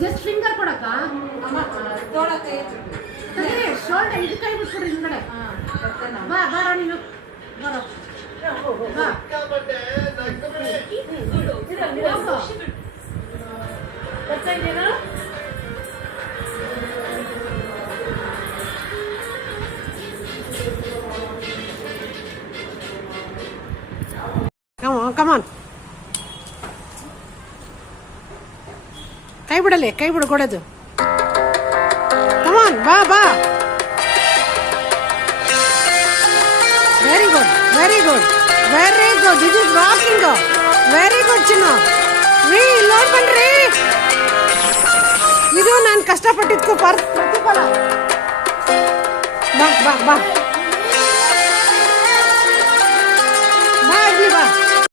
just finger ಕೊಡಕ್ಕ shoulder ಇದು ಕೈ ಬಿಟ್ಕೊಡ್ರಿ ಹಿಂದ್ಗಡೆ ಬಾ ಬಾರ ನೀನು ಬರೋ ಬಾ ಬರ್ತಾ ಇದೆಯಾ come on ಕೈ ಬಿಡಲೆ ಕೈ ಬಿಡು ಕೊಡೋದು come on ಬಾ ಬಾ very good very good very good this is walking very good ಚಿನ್ನ ರೀ ನೋಡ್ ಬನ್ರಿ ಇದು ನಾನು ಕಷ್ಟಪಟ್ಟಿದ್ಕು ಪ್ರತಿಫಲ ಬಾ ಬಾ ಬಾ